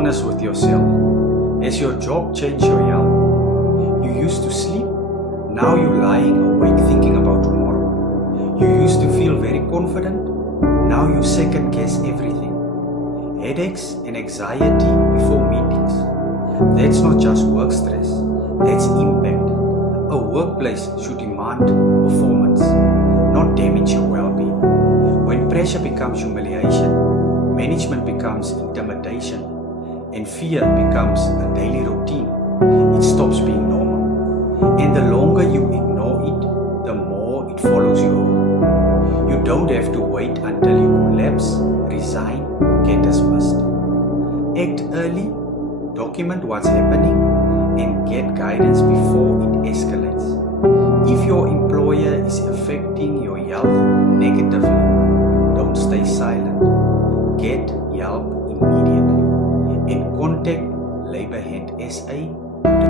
honest with yourself. Has your job changed your health? You used to sleep, now you're lying awake thinking about tomorrow. You used to feel very confident, now you second guess everything. Headaches and anxiety before meetings. That's not just work stress, that's impact. A workplace should demand performance, not damage your well-being. When pressure becomes humiliation, management becomes intimidation, and fear becomes a daily routine, it stops being normal. And the longer you ignore it, the more it follows you home. You don't have to wait until you collapse, resign, or get dismissed. Act early, document what's happening, and get guidance before it escalates. If your employer is affecting your health negatively, don't stay silent. Get help immediately and contact Labour Hand SA